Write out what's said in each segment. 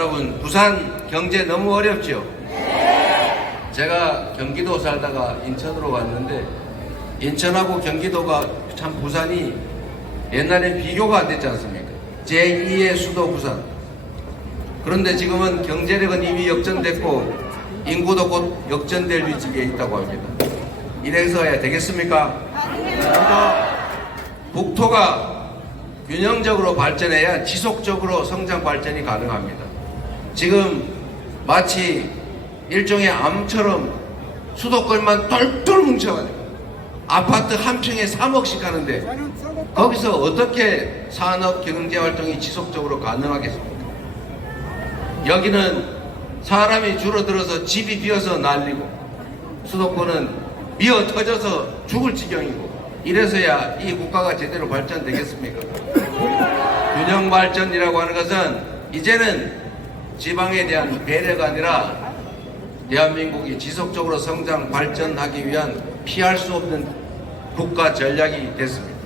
여러분, 부산 경제 너무 어렵죠? 제가 경기도 살다가 인천으로 왔는데 인천하고 경기도가 참 부산이 옛날에 비교가 안 됐지 않습니까? 제2의 수도 부산. 그런데 지금은 경제력은 이미 역전됐고 인구도 곧 역전될 위치에 있다고 합니다. 이래서 해야 되겠습니까? 국토가 균형적으로 발전해야 지속적으로 성장 발전이 가능합니다. 지금 마치 일종의 암처럼 수도권만 똘똘 뭉쳐가지고 아파트 한 평에 3억씩 하는데 거기서 어떻게 산업 경제 활동이 지속적으로 가능하겠습니까? 여기는 사람이 줄어들어서 집이 비어서 난리고 수도권은 미어 터져서 죽을 지경이고 이래서야 이 국가가 제대로 발전되겠습니까? 균형 발전이라고 하는 것은 이제는 지방에 대한 배려가 아니라 대한민국이 지속적으로 성장 발전하기 위한 피할 수 없는 국가 전략이 됐습니다.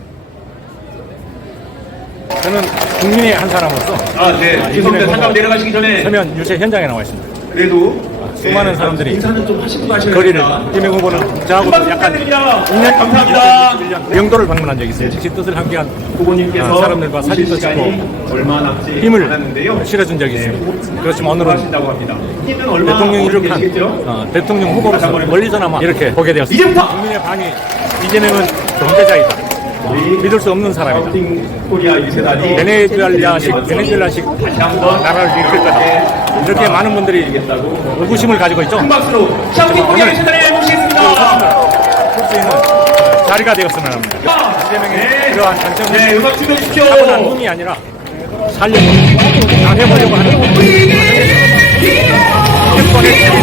저는 국민의 한 사람으로서 죄송합니다. 잠깐 내려가시기 전에 서면 유세 현장에 나와 있습니다. 그래도 수많은 사람들이 인사는 좀 하시고 가셔야 거리를 됩니다. 이재명 후보는 저하고 약간 감사합니다. 영도를 방문한 적이 있어요. 직접 뜻을 함께한 후보님께서 사람들과 사진도 찍고 얼마 남지 힘을 않았는데요. 실어준 적이 있습니다. 그렇지만 오늘은 하신다고 합니다. 힘은 얼마 대통령이 얻고 이룩한 계시겠죠? 대통령 후보로서 멀리서나마 이렇게 보게 되었습니다. 이제부터 국민의 반이 이재명은 경제자이다. 믿을 수 없는 사람이다. 코리아 유세단이 베네수엘라식 다시 한번 나라를 이끌 거다. 이렇게 많은 분들이 의구심을 가지고 있죠. 큰 박수로 샤오팅 코리아 유세단을 모시겠습니다. 국수에는 자리가 되었으면 합니다. 이재명의 그러한 장점은 음악 준비해주십시오. 타고난 힘이 아니라 살려고 당해보려고 하는 정권의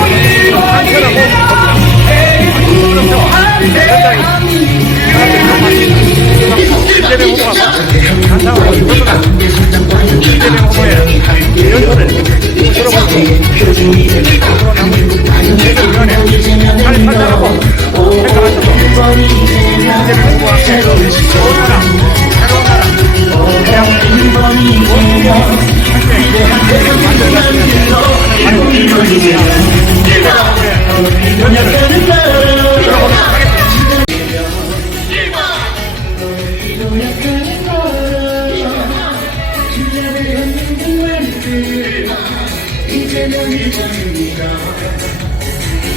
한편하고 이재명 후보가 한상으로 이재명 후보의 연설을 들어보고 해설위원회 잘 판단하고 생각하셔서 이재명 후보와 함께 좋은 나라, 새로운 나라,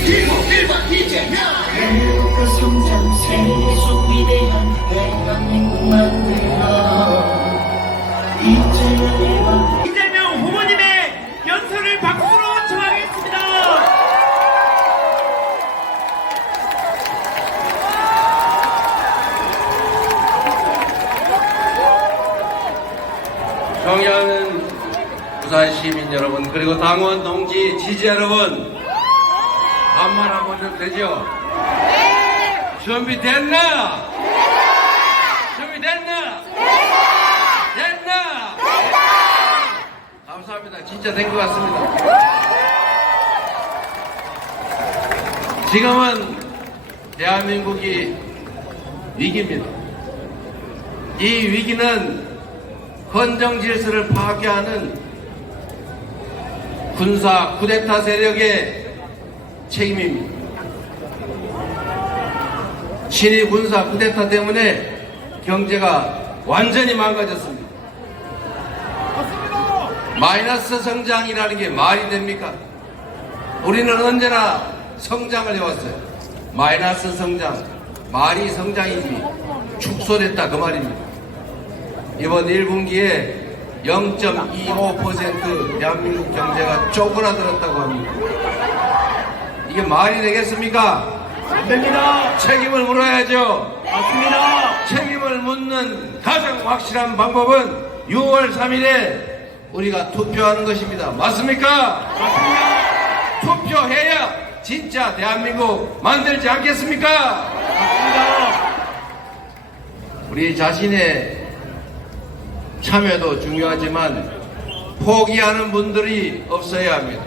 대한민국 행복과 성장 세속 위대한 대한민국 만들어 이재명 후보님의 연설을 박수로 청하겠습니다. 존경하는 부산 시민 여러분, 그리고 당원 동지 지지 여러분, 반말 한번 좀 되죠? 준비됐나? 준비됐나? 됐나? 감사합니다. 진짜 된 것 같습니다. 지금은 대한민국이 위기입니다. 이 위기는 헌정 질서를 파괴하는 군사 쿠데타 세력의 책임입니다. 친위 군사 쿠데타 때문에 경제가 완전히 망가졌습니다. 마이너스 성장이라는 게 말이 됩니까? 우리는 언제나 성장을 해왔어요. 마이너스 성장, 말이 성장이지 축소됐다 그 말입니다. 이번 1분기에 0.25% 대한민국 경제가 쪼그라들었다고 합니다. 이게 말이 되겠습니까? 안 됩니다. 책임을 물어야죠. 맞습니다. 책임을 묻는 가장 확실한 방법은 6월 3일에 우리가 투표하는 것입니다. 맞습니까? 맞습니다. 투표해야 진짜 대한민국 만들지 않겠습니까? 맞습니다. 우리 자신의 참여도 중요하지만 포기하는 분들이 없어야 합니다.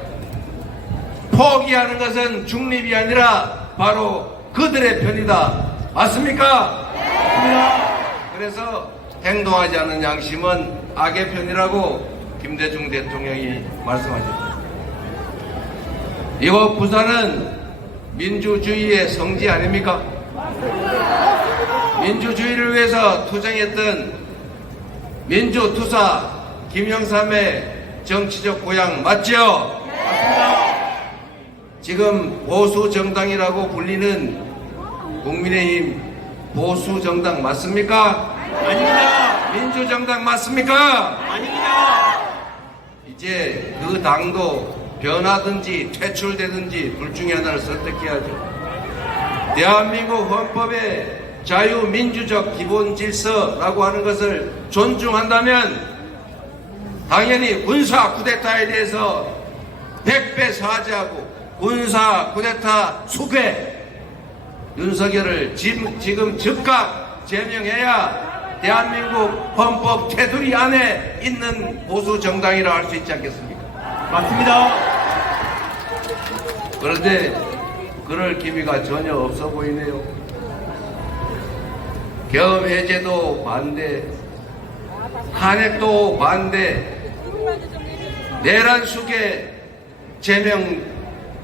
포기하는 것은 중립이 아니라 바로 그들의 편이다. 맞습니까? 맞습니다. 그래서 행동하지 않는 양심은 악의 편이라고 김대중 대통령이 말씀하셨습니다. 이곳 부산은 민주주의의 성지 아닙니까? 민주주의를 위해서 투쟁했던 민주투사 김영삼의 정치적 고향 맞죠? 지금 보수정당이라고 불리는 국민의힘 보수정당 맞습니까? 아닙니다. 민주정당 맞습니까? 아닙니다. 이제 그 당도 변하든지 퇴출되든지 둘 중에 하나를 선택해야죠. 대한민국 헌법의 자유민주적 기본 질서라고 하는 것을 존중한다면 당연히 군사 쿠데타에 대해서 100배 사죄하고 군사 쿠데타 수괴 윤석열을 지금 즉각 제명해야 대한민국 헌법 테두리 안에 있는 보수 정당이라 할 수 있지 않겠습니까? 맞습니다. 그런데 그럴 기미가 전혀 없어 보이네요. 계엄 해제도 반대, 탄핵도 반대, 내란 수계 제명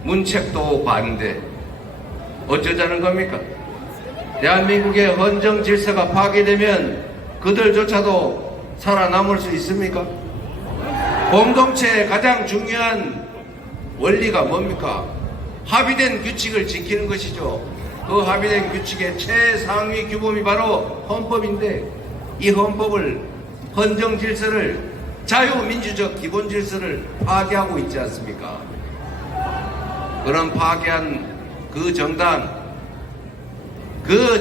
문책도 반대. 어쩌자는 겁니까? 대한민국의 헌정 질서가 파괴되면 그들조차도 살아남을 수 있습니까? 공동체의 가장 중요한 원리가 뭡니까? 합의된 규칙을 지키는 것이죠. 그 합의된 규칙의 최상위 규범이 바로 헌법인데 이 헌법을, 헌정 질서를, 자유민주적 기본 질서를 파괴하고 있지 않습니까? 그런 파괴한 그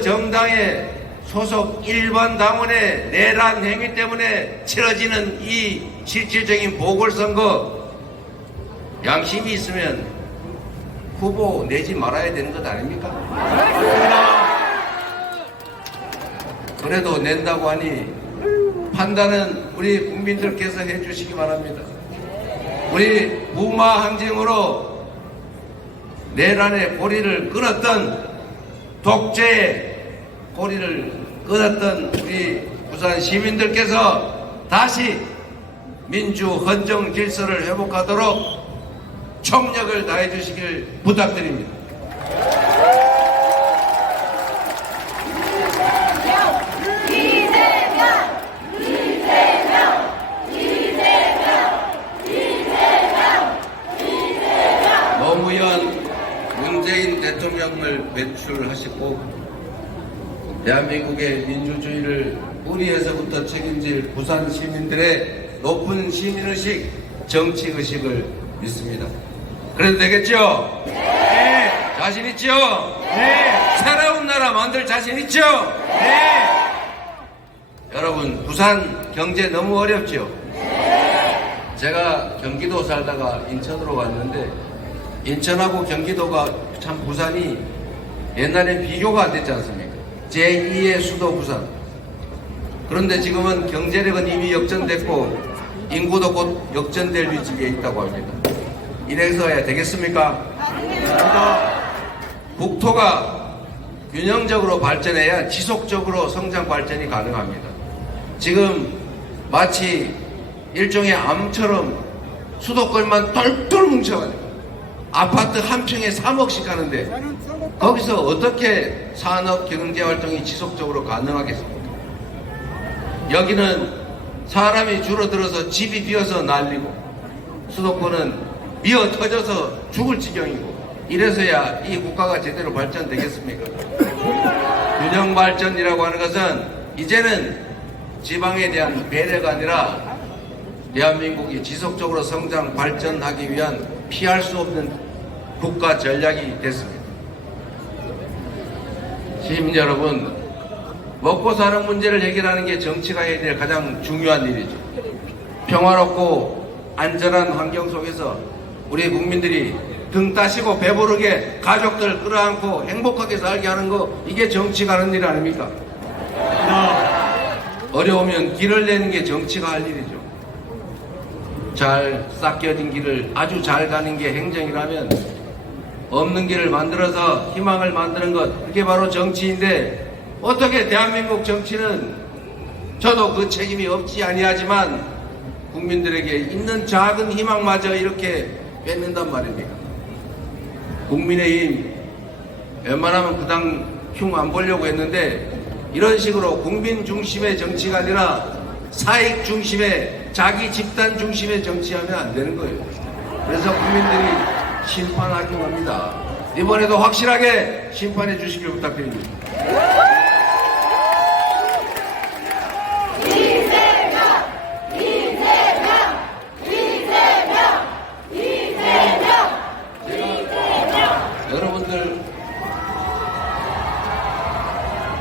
정당의 소속 1번 당원의 내란 행위 때문에 치러지는 이 실질적인 보궐선거, 양심이 있으면 후보 내지 말아야 되는 것 아닙니까? 그래도 낸다고 하니 판단은 우리 국민들께서 해주시기 바랍니다. 우리 무마 항쟁으로 내란의 고리를 끊었던, 독재의 고리를 끊었던 우리 부산 시민들께서 다시 민주 헌정 질서를 회복하도록 총력을 다해 주시길 부탁드립니다. 노무현 문재인 대통령을 배출하시고 대한민국의 민주주의를 뿌리에서부터 책임질 부산 시민들의 높은 시민의식, 정치의식을 믿습니다. 그래도 되겠죠? 네. 자신 있죠? 네. 새로운 나라 만들 자신 있죠? 네. 여러분, 부산 경제 너무 어렵죠? 제가 경기도 살다가 인천으로 왔는데 인천하고 경기도가 참 부산이 옛날엔 비교가 안 됐지 않습니까? 제2의 수도 부산. 그런데 지금은 경제력은 이미 역전됐고 인구도 곧 역전될 위치에 있다고 합니다. 이래서 해야 되겠습니까? 국토가 균형적으로 발전해야 지속적으로 성장 발전이 가능합니다. 지금 마치 일종의 암처럼 수도권만 똘똘 뭉쳐가지고 아파트 한 평에 3억씩 하는데 거기서 어떻게 산업 경제 활동이 지속적으로 가능하겠습니까? 여기는 사람이 줄어들어서 집이 비어서 난리고 수도권은 미어 터져서 죽을 지경이고 이래서야 이 국가가 제대로 발전되겠습니까? 균형 발전이라고 하는 것은 이제는 지방에 대한 배려가 아니라 대한민국이 지속적으로 성장 발전하기 위한 피할 수 없는 국가 전략이 됐습니다. 시민 여러분, 먹고 사는 문제를 해결하는 게 정치가 해야 될 가장 중요한 일이죠. 평화롭고 안전한 환경 속에서 우리 국민들이 등 따시고 배부르게 가족들 끌어안고 행복하게 살게 하는 거, 이게 정치가 하는 일 아닙니까? 어려우면 길을 내는 게 정치가 할 일이죠. 잘 닦여진 길을 아주 잘 가는 게 행정이라면 없는 길을 만들어서 희망을 만드는 것, 그게 바로 정치인데 어떻게 대한민국 정치는 저도 그 책임이 없지 아니하지만 국민들에게 있는 작은 희망마저 이렇게 뺏는단 말입니까? 국민의힘 웬만하면 그 당 흉 안 보려고 했는데 이런 식으로 국민 중심의 정치가 아니라 사익 중심의 자기 집단 중심의 정치하면 안 되는 거예요. 그래서 국민들이 심판하기 합니다. 이번에도 확실하게 심판해 주시길 부탁드립니다. 여러분들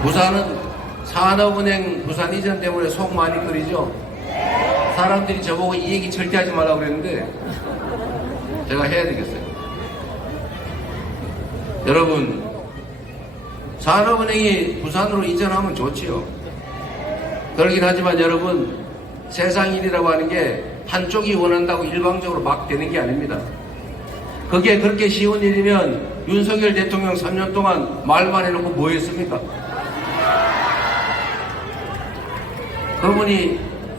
부산은 산업은행 부산 이전 때문에 속 많이 끓이죠. 사람들이 저보고 이 얘기 절대 하지 말라고 그랬는데 제가 해야 되겠어요. 여러분, 산업은행이 부산으로 이전하면 좋지요. 그러긴 하지만 여러분, 세상 일이라고 하는 게 한쪽이 원한다고 일방적으로 막 되는 게 아닙니다. 그게 그렇게 쉬운 일이면 윤석열 대통령 3년 동안 말만 해놓고 뭐 했습니까? 그분이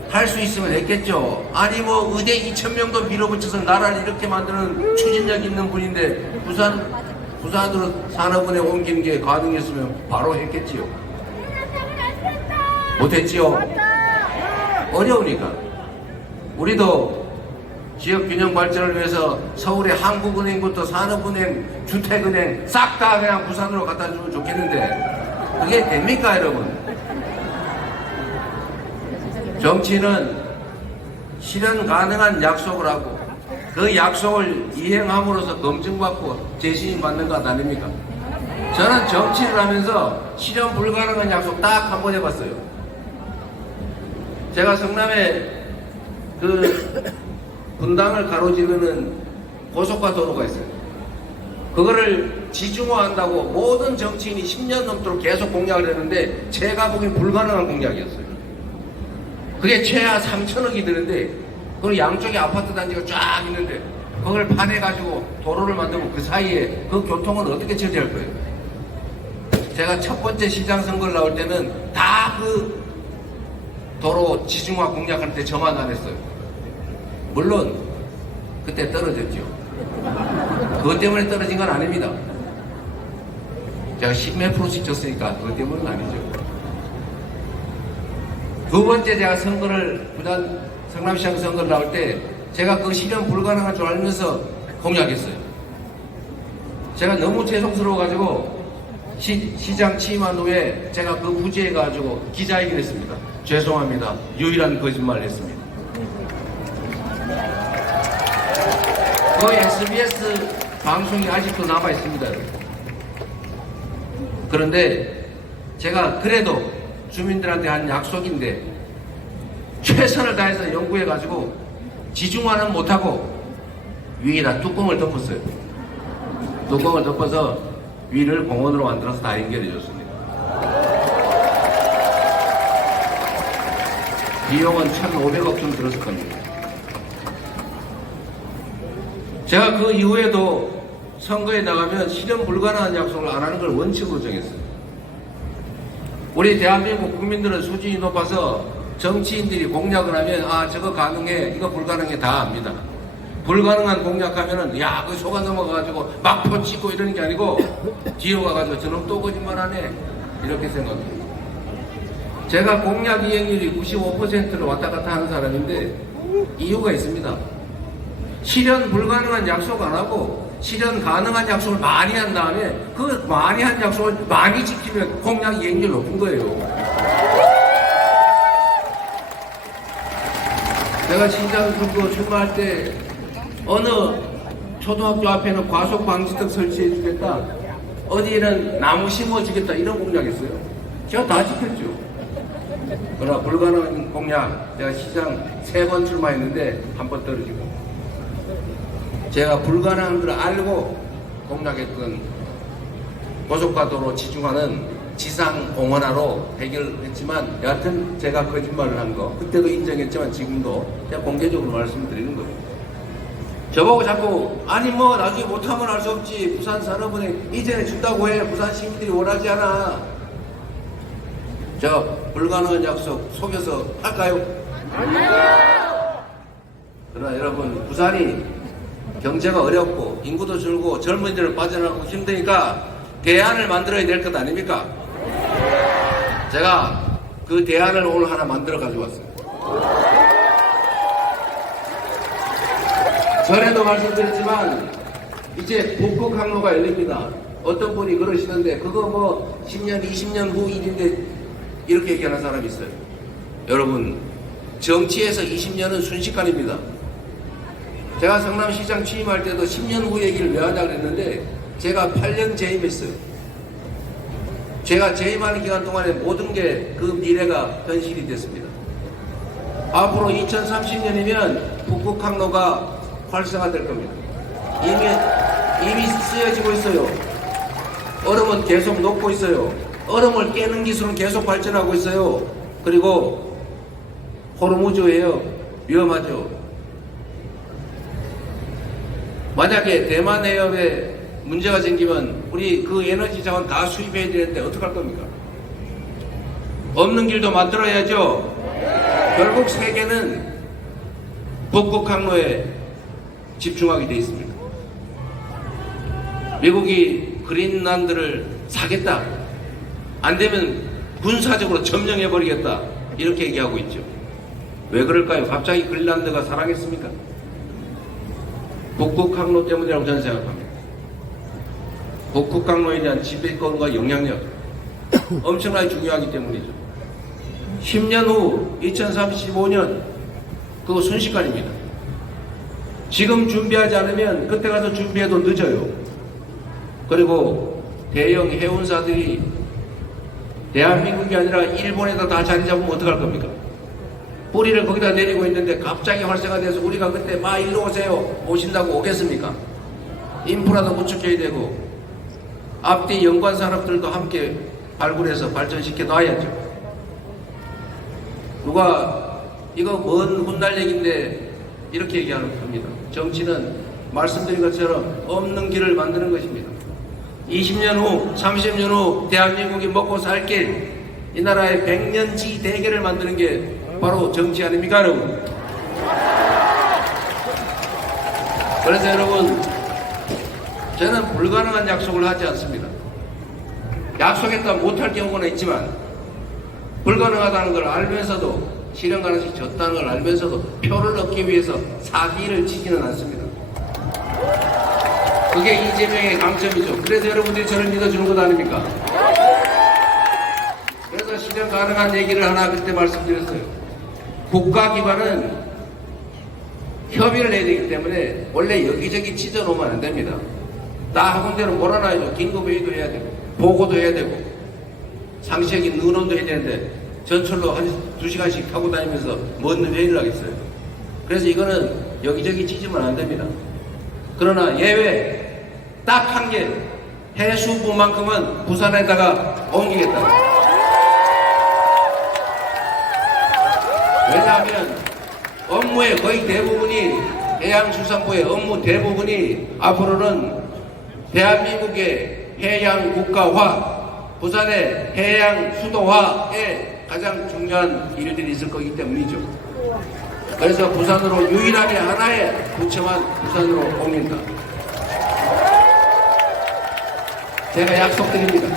할 수 있으면 했겠죠. 아니 뭐 의대 2,000명도 밀어붙여서 나라를 이렇게 만드는 추진력 있는 분인데 부산으로 산업은행 옮기는 게 가능했으면 바로 했겠지요. 못했지요. 어려우니까. 우리도 지역 균형 발전을 위해서 서울의 한국은행부터 산업은행, 주택은행 싹 다 그냥 부산으로 갖다 주면 좋겠는데 그게 됩니까, 여러분? 정치는 실현 가능한 약속을 하고 그 약속을 이행함으로써 검증받고 재신임 받는 것 아닙니까? 저는 정치를 하면서 실현 불가능한 약속 딱 한 번 해봤어요. 제가 성남에 그 분당을 가로지르는 고속화 도로가 있어요. 그거를 지중화한다고 모든 정치인이 10년 넘도록 계속 공약을 했는데 제가 보기엔 불가능한 공약이었어요. 그게 최하 3천억이 드는데 그 양쪽에 아파트 단지가 쫙 있는데 그걸 파내가지고 도로를 만들고 그 사이에 그 교통은 어떻게 처리할 거예요? 제가 첫 번째 시장 선거를 나올 때는 다 그 도로 지중화 공약할 때 저만 안 했어요. 물론 그때 떨어졌죠. 그것 때문에 떨어진 건 아닙니다. 제가 10몇 프로씩 졌으니까 그것 때문은 아니죠. 두 번째 제가 선거를 부산 성남시장 선거를 나올 때 제가 그 실현 불가능한 줄 알면서 공약했어요. 제가 너무 죄송스러워가지고 시장 취임한 후에 제가 그 부재해가지고 기자회견 했습니다. 죄송합니다. 유일한 거짓말을 했습니다. 그 SBS 방송이 아직도 남아있습니다. 그런데 제가 그래도 주민들한테 한 약속인데 최선을 다해서 연구해가지고 지중화는 못하고 위에다 뚜껑을 덮었어요. 뚜껑을 덮어서 위를 공원으로 만들어서 다 연결해줬습니다. 비용은 1,500억 좀 들었을 겁니다. 제가 그 이후에도 선거에 나가면 실현 불가능한 약속을 안 하는 걸 원칙으로 정했어요. 우리 대한민국 국민들은 수준이 높아서 정치인들이 공약을 하면 아 저거 가능해 이거 불가능해 다 압니다. 불가능한 공약하면은 야 그 속아 넘어가가지고 막표 찍고 이러는 게 아니고 뒤에 와가지고 저놈 또 거짓말하네 이렇게 생각해요. 제가 공약 이행률이 95%로 왔다 갔다 하는 사람인데 이유가 있습니다. 실현 불가능한 약속 안 하고 실현 가능한 약속을 많이 한 다음에 그 많이 한 약속을 많이 지키면 공약 이행률 높은 거예요. 제가 시장 선거 출마할 때 어느 초등학교 앞에는 과속 방지턱 설치해 주겠다, 어디에는 나무 심어 주겠다 이런 공약했어요. 제가 다 지켰죠. 그러나 불가능한 공약, 제가 시장 3번 출마했는데 한 번 떨어지고, 제가 불가능한 걸 알고 공약했던 고속가도로 지중화는 지상 공원화로 해결했지만 여하튼 제가 거짓말을 한 거 그때도 인정했지만 지금도 제가 공개적으로 말씀드리는 겁니다. 저보고 자꾸 아니 뭐 나중에 못하면 할 수 없지, 부산 산업은행 이전에 준다고 해, 부산 시민들이 원하지 않아. 저 불가능한 약속 속여서 할까요? 아니요. 그러나 여러분, 부산이 경제가 어렵고 인구도 줄고 젊은이들 빠져나가고 힘드니까 대안을 만들어야 될 것 아닙니까? 제가 그 대안을 오늘 하나 만들어 가지고 왔어요. 전에도 말씀드렸지만 이제 북극 항로가 열립니다. 어떤 분이 그러시는데 그거 뭐 10년, 20년 후 일인데 이렇게 얘기하는 사람이 있어요. 여러분, 정치에서 20년은 순식간입니다. 제가 성남시장 취임할 때도 10년 후 얘기를 왜 하자 그랬는데 제가 8년 재임했어요. 제가 재임하는 기간 동안에 모든 게 그 미래가 현실이 됐습니다. 앞으로 2030년이면 북극항로가 활성화될 겁니다. 이미 쓰여지고 있어요. 얼음은 계속 녹고 있어요. 얼음을 깨는 기술은 계속 발전하고 있어요. 그리고 호르무즈예요. 위험하죠. 만약에 대만 해협에 문제가 생기면 우리 그 에너지 자원 다 수입해야 되는데 어떡할 겁니까? 없는 길도 만들어야죠. 결국 세계는 북극 항로에 집중하게 돼 있습니다. 미국이 그린란드를 사겠다. 안 되면 군사적으로 점령해 버리겠다. 이렇게 얘기하고 있죠. 왜 그럴까요? 갑자기 그린란드가 사랑했습니까? 북극 항로 때문이라고 저는 생각합니다. 북극 항로에 대한 지배권과 영향력 엄청나게 중요하기 때문이죠. 10년 후 2035년 그거 순식간입니다. 지금 준비하지 않으면 그때 가서 준비해도 늦어요. 그리고 대형 해운사들이 대한민국이 아니라 일본에다 다 자리 잡으면 어떡할 겁니까? 뿌리를 거기다 내리고 있는데 갑자기 활성화돼서 우리가 그때 막 일로 오세요 오신다고 오겠습니까? 인프라도 구축해야 되고 앞뒤 연관 산업들도 함께 발굴해서 발전시켜 놔야죠. 누가 이거 먼 훗날 얘기인데 이렇게 얘기하는 겁니다. 정치는 말씀드린 것처럼 없는 길을 만드는 것입니다. 20년 후, 30년 후 대한민국이 먹고 살 길, 이 나라의 100년지 대계를 만드는 게 바로 정치 아닙니까, 여러분? 그래서 여러분, 저는 불가능한 약속을 하지 않습니다. 약속했다 못할 경우는 있지만 불가능하다는 걸 알면서도 실현 가능성이 적다는 걸 알면서도 표를 얻기 위해서 사기를 치지는 않습니다. 그게 이재명의 강점이죠. 그래서 여러분들이 저를 믿어주는 것 아닙니까? 그래서 실현 가능한 얘기를 하나 그때 말씀드렸어요. 국가 기반은 협의를 해야 되기 때문에 원래 여기저기 찢어놓으면 안 됩니다. 다 학원 대로 몰아놔야죠. 긴급회의도 해야 되고 보고도 해야 되고 상시적인 의논도 해야 되는데 전철로 한 2시간씩 타고 다니면서 뭔 회의를 하겠어요. 그래서 이거는 여기저기 찢으면 안 됩니다. 그러나 예외 딱 한 개, 해수부만큼은 부산에다가 옮기겠다. 왜냐하면 업무의 거의 대부분이 해양수산부의 업무 대부분이 앞으로는 대한민국의 해양 국가화, 부산의 해양 수도화에 가장 중요한 일들이 있을 거기 때문이죠. 그래서 부산으로 유일하게 하나의 부처만 부산으로 옮긴다. 제가 약속드립니다.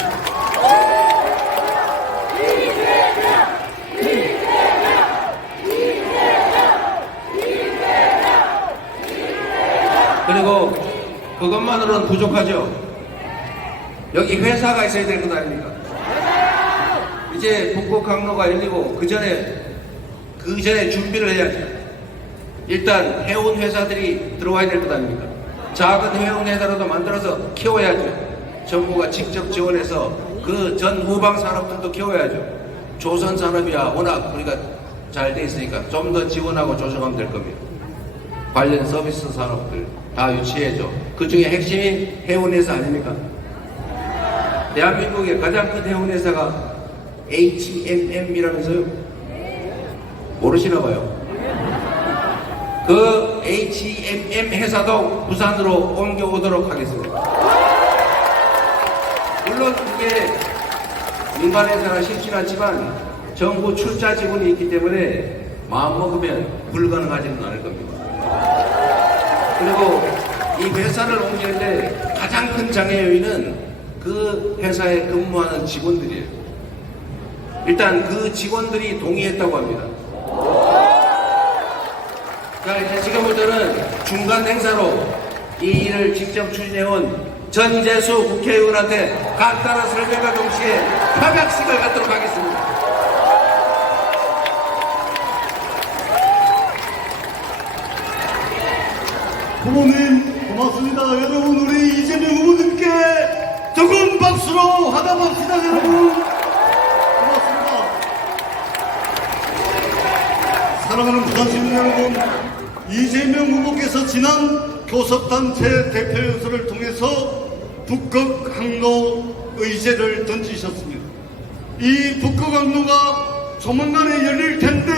그리고 그것만으로는 부족하죠. 여기 회사가 있어야 될 것 아닙니까? 이제 북극 항로가 열리고 그 전에 준비를 해야죠. 일단 해운 회사들이 들어와야 될 것 아닙니까? 작은 해운 회사라도 만들어서 키워야죠. 정부가 직접 지원해서 그 전 후방 산업들도 키워야죠. 조선 산업이야 워낙 우리가 잘 돼 있으니까 좀 더 지원하고 조정하면 될 겁니다. 관련 서비스 산업들 다 유치해야죠. 그 중에 핵심이 해운 회사 아닙니까? 대한민국의 가장 큰 해운 회사가 HMM이라면서요? 모르시나 봐요. 그 HMM 회사도 부산으로 옮겨오도록 하겠습니다. 물론 그게 민간 회사나 쉽진 않지만 정부 출자 지분이 있기 때문에 마음먹으면 불가능하지는 않을 겁니다. 그리고 이 회사를 옮길 때 가장 큰 장애 요인은 그 회사에 근무하는 직원들이에요. 일단 그 직원들이 동의했다고 합니다. 자, 이제 지금부터는 중간 행사로 이 일을 직접 추진해온 전재수 국회의원한테 간단한 설명과 동시에 협약식을 갖도록 하겠습니다. 부모님 고맙습니다. 여러분 우리 이재명 후보님께 뜨거운 박수로 환영합시다. 여러분 고맙습니다. 사랑하는 부산시민 여러분, 이재명 후보께서 지난 교섭단체 대표연설을 통해서 북극 항로 의제를 던지셨습니다. 이 북극 항로가 조만간에 열릴 텐데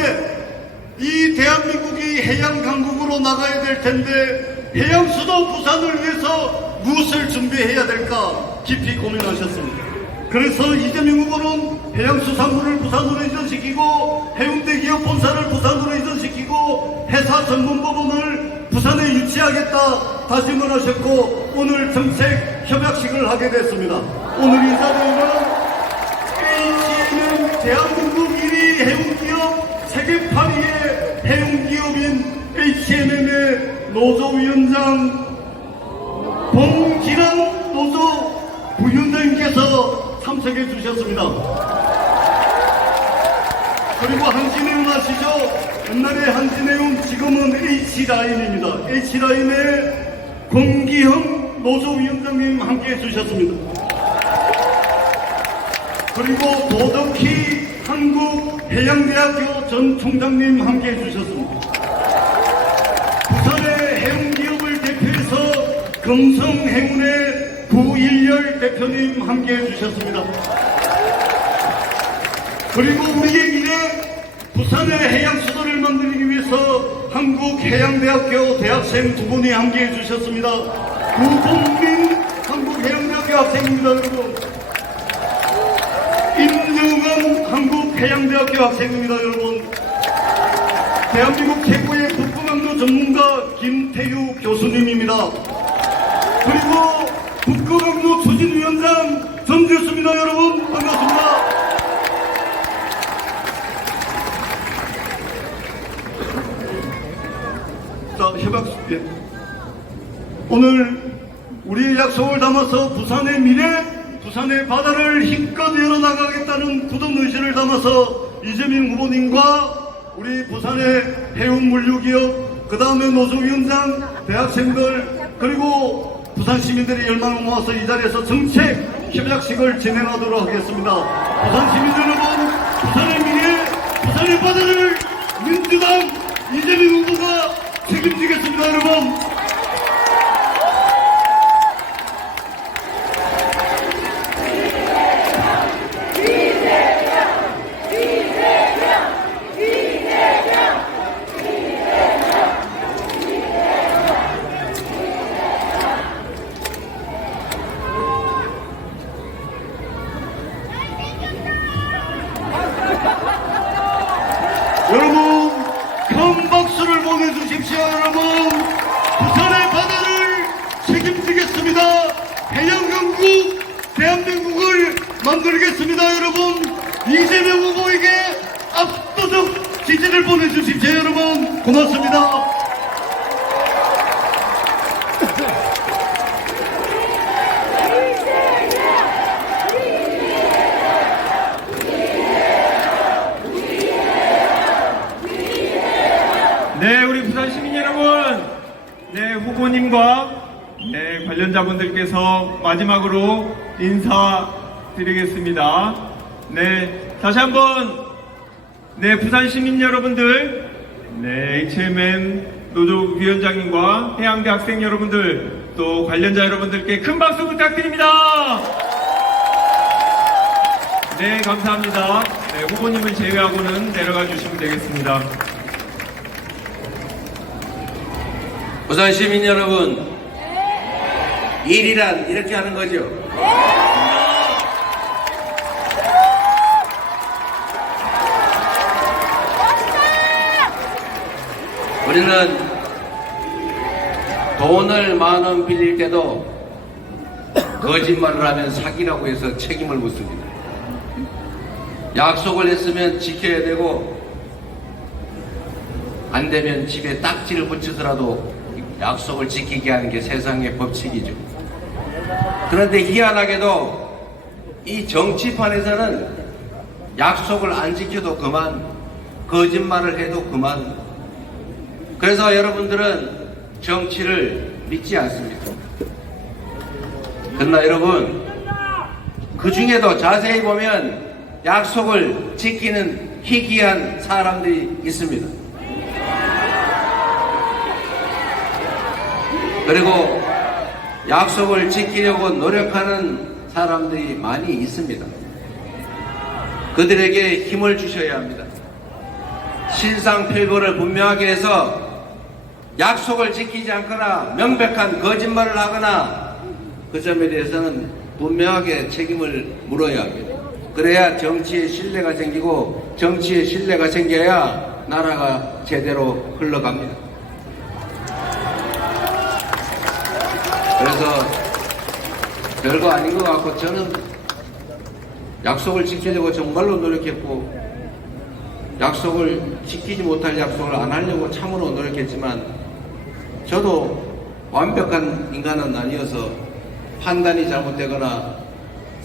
이 대한민국이 해양 강국으로 나가야 될 텐데 해양 수도 부산을 위해서 무엇을 준비해야 될까 깊이 고민하셨습니다. 그래서 이재명 후보는 해양수산물을 부산으로 이전시키고 해운대 기업 본사를 부산으로 이전시키고 해사 전문법원을 부산에 유치하겠다 다짐을 하셨고 오늘 정책 협약식을 하게 됐습니다. 오늘 이 자리에는 HMM 대한민국 1위 해운기업 세계 8위의 해운기업인 HMM의 노조위원장 봉기랑 노조 부위원장님께서 참석해 주셨습니다. 그리고 한진해운 아시죠? 옛날에 한진해운 지금은 H라인입니다. H라인의 권기형 노조위원장님 함께해 주셨습니다. 그리고 도덕희 한국해양대학교 전 총장님 함께해 주셨습니다. 부산의 해운기업을 대표해서 금성해운의 구일열 대표님 함께해 주셨습니다. 그리고 우리의 미래 부산의 해양수도를 만들기 위해서 한국해양대학교 대학생 두 분이 함께해 주셨습니다. 구봉민 한국해양대학교 학생입니다. 여러분 임영은 한국해양대학교 학생입니다. 여러분 대한민국 최고의 북극항로 전문가 김태유 교수님입니다. 그리고 북극항로 추진위원장 전재수입니다. 여러분 반갑습니다. 자, 협약수 오늘 우리의 약속을 담아서 부산의 미래, 부산의 바다를 힘껏 열어나가겠다는 굳은 의지를 담아서 이재명 후보님과 우리 부산의 해운물류기업, 그 다음에 노조위원장, 대학생들, 그리고 부산 시민들이 열망을 모아서 이 자리에서 정책 협약식을 진행하도록 하겠습니다. 부산 시민 여러분, 부산의 미래, 부산의 바다를 민주당 이재명 후보가 책임지겠습니다. 여러분. 여러분 큰 박수를 보내주십시오. 여러분 부산의 바다를 책임지겠습니다. 해양강국 대한민국을 만들겠습니다. 여러분 이재명 후보에게 압도적 지지를 보내주십시오. 여러분 고맙습니다. 네, 우리 부산 시민 여러분, 네, 후보님과 네, 관련자분들께서 마지막으로 인사드리겠습니다. 네, 다시 한번 네, 부산 시민 여러분들, 네, HMM 노조위원장님과 해양대 학생 여러분들, 또 관련자 여러분들께 큰 박수 부탁드립니다. 네, 감사합니다. 네, 후보님을 제외하고는 내려가 주시면 되겠습니다. 부산 시민 여러분, 일이란 이렇게 하는 거죠. 우리는 돈을 10,000원 빌릴 때도 거짓말을 하면 사기라고 해서 책임을 묻습니다. 약속을 했으면 지켜야 되고 안 되면 집에 딱지를 붙이더라도 약속을 지키게 하는 게 세상의 법칙이죠. 그런데 희한하게도 이 정치판에서는 약속을 안 지켜도 그만, 거짓말을 해도 그만. 그래서 여러분들은 정치를 믿지 않습니다. 그러나 여러분, 그 중에도 자세히 보면 약속을 지키는 희귀한 사람들이 있습니다. 그리고 약속을 지키려고 노력하는 사람들이 많이 있습니다. 그들에게 힘을 주셔야 합니다. 신상필보를 분명하게 해서 약속을 지키지 않거나 명백한 거짓말을 하거나 그 점에 대해서는 분명하게 책임을 물어야 합니다. 그래야 정치에 신뢰가 생기고 정치에 신뢰가 생겨야 나라가 제대로 흘러갑니다. 그래서 별거 아닌 것 같고 저는 약속을 지키려고 정말로 노력했고 약속을 지키지 못할 약속을 안 하려고 참으로 노력했지만 저도 완벽한 인간은 아니어서 판단이 잘못되거나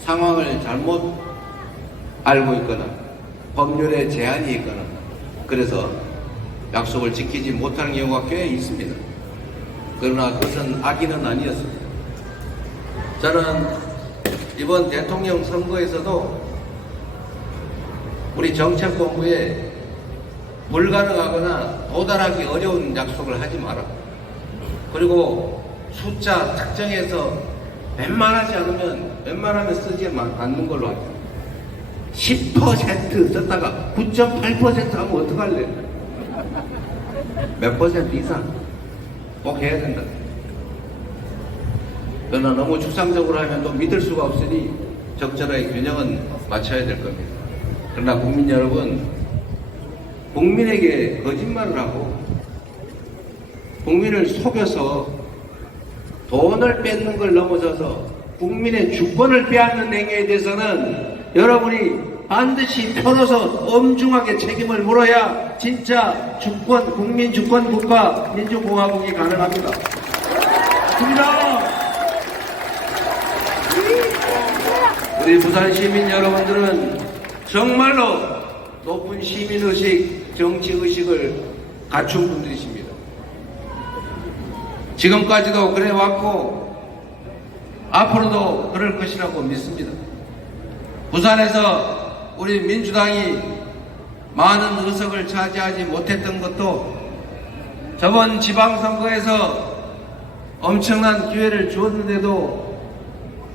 상황을 잘못 알고 있거나 법률에 제한이 있거나 그래서 약속을 지키지 못하는 경우가 꽤 있습니다. 그러나 그것은 악의는 아니었습니다. 저는 이번 대통령 선거에서도 우리 정책본부에 불가능하거나 도달하기 어려운 약속을 하지 마라. 그리고 숫자 특정해서 웬만하면 쓰지 않는 걸로 하자. 10% 썼다가 9.8% 하면 어떡할래? 몇 퍼센트 이상 꼭 해야 된다. 그러나 너무 추상적으로 하면 또 믿을 수가 없으니 적절하게 균형은 맞춰야 될 겁니다. 그러나 국민 여러분, 국민에게 거짓말을 하고 국민을 속여서 돈을 뺏는 걸 넘어서서 국민의 주권을 빼앗는 행위에 대해서는 여러분이 반드시 펴서 엄중하게 책임을 물어야 진짜 주권, 국민 주권 국가 민주공화국이 가능합니다. 우리 부산 시민 여러분들은 정말로 높은 시민의식, 정치의식을 갖춘 분들이십니다. 지금까지도 그래왔고 앞으로도 그럴 것이라고 믿습니다. 부산에서 우리 민주당이 많은 의석을 차지하지 못했던 것도 저번 지방선거에서 엄청난 기회를 주었는데도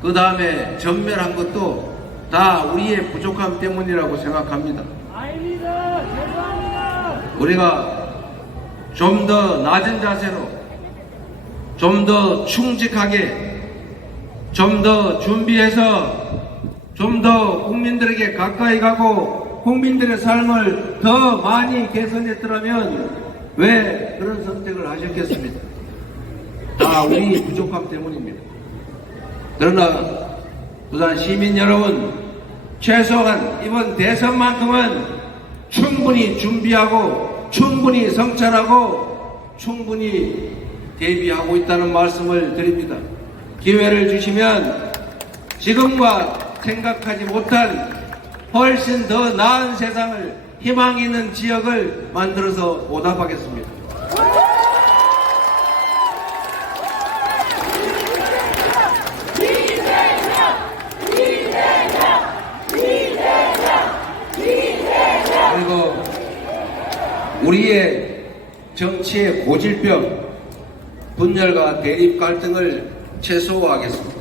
그 다음에 전멸한 것도 다 우리의 부족함 때문이라고 생각합니다. 아닙니다. 죄송합니다. 우리가 좀 더 낮은 자세로, 좀 더 충직하게, 좀 더 준비해서, 좀 더 국민들에게 가까이 가고 국민들의 삶을 더 많이 개선했더라면 왜 그런 선택을 하셨겠습니까? 다 우리 부족함 때문입니다. 그러나 부산 시민 여러분, 최소한 이번 대선만큼은 충분히 준비하고 충분히 성찰하고 충분히 대비하고 있다는 말씀을 드립니다. 기회를 주시면 지금과 생각하지 못한 훨씬 더 나은 세상을, 희망 있는 지역을 만들어서 보답하겠습니다. 그리고 우리의 정치의 고질병, 분열과 대립 갈등을 최소화하겠습니다.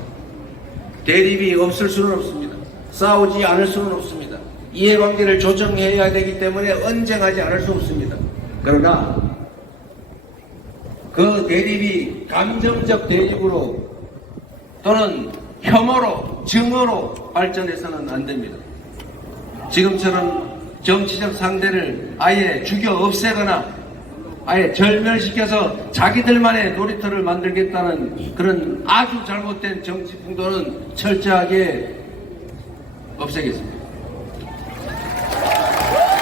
대립이 없을 수는 없습니다. 싸우지 않을 수는 없습니다. 이해관계를 조정해야 되기 때문에 언쟁하지 않을 수 없습니다. 그러나 그 대립이 감정적 대립으로 또는 혐오로, 증오로 발전해서는 안 됩니다. 지금처럼 정치적 상대를 아예 죽여 없애거나 아예 절멸시켜서 자기들만의 놀이터를 만들겠다는 그런 아주 잘못된 정치 풍토는 철저하게 없애겠습니다.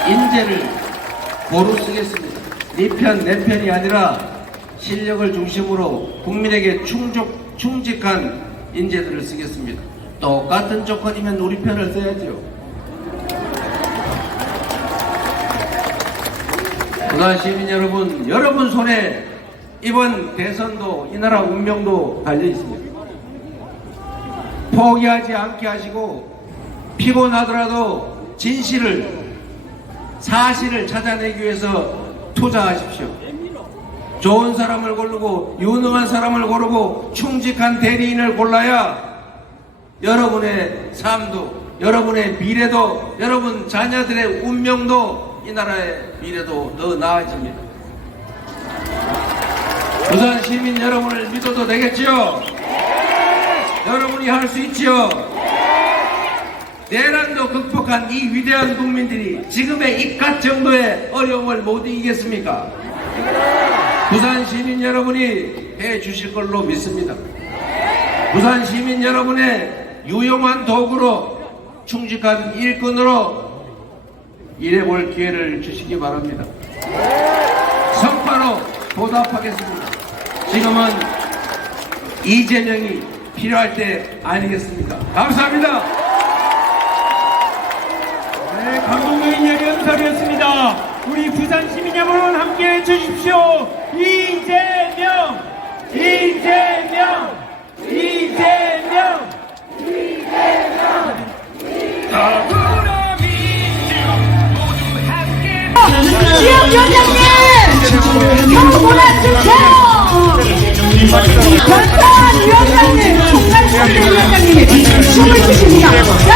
인재를 고루 쓰겠습니다. 네 편, 내 편이 아니라 실력을 중심으로 국민에게 충직한 인재들을 쓰겠습니다. 똑같은 조건이면 우리 편을 써야죠. 부산 시민 여러분, 여러분 손에 이번 대선도 이 나라 운명도 달려 있습니다. 포기하지 않게 하시고 피곤하더라도 진실을, 사실을 찾아내기 위해서 투자하십시오. 좋은 사람을 고르고 유능한 사람을 고르고 충직한 대리인을 골라야 여러분의 삶도, 여러분의 미래도, 여러분 자녀들의 운명도, 이 나라의 미래도 더 나아집니다. 부산 시민 여러분을 믿어도 되겠지요? 여러분이 할 수 있지요? 내란도 극복한 이 위대한 국민들이 지금의 입갓 정도의 어려움을 못 이기겠습니까? 부산 시민 여러분이 해 주실 걸로 믿습니다. 부산 시민 여러분의 유용한 도구로, 충직한 일꾼으로 일해볼 기회를 주시기 바랍니다. 성과로 보답하겠습니다. 지금은 이재명이 필요할 때 아니겠습니까? 감사합니다. 네, 감동적인 이야기 연설이었습니다. 우리 부산 시민 여러분 함께 해주십시오. 이재명! 이재명! 이재명! 지역위원장님! 형 몰아주세요! 전산 위원장님, 총괄선대 위원장님이 춤을 추십니다. 자,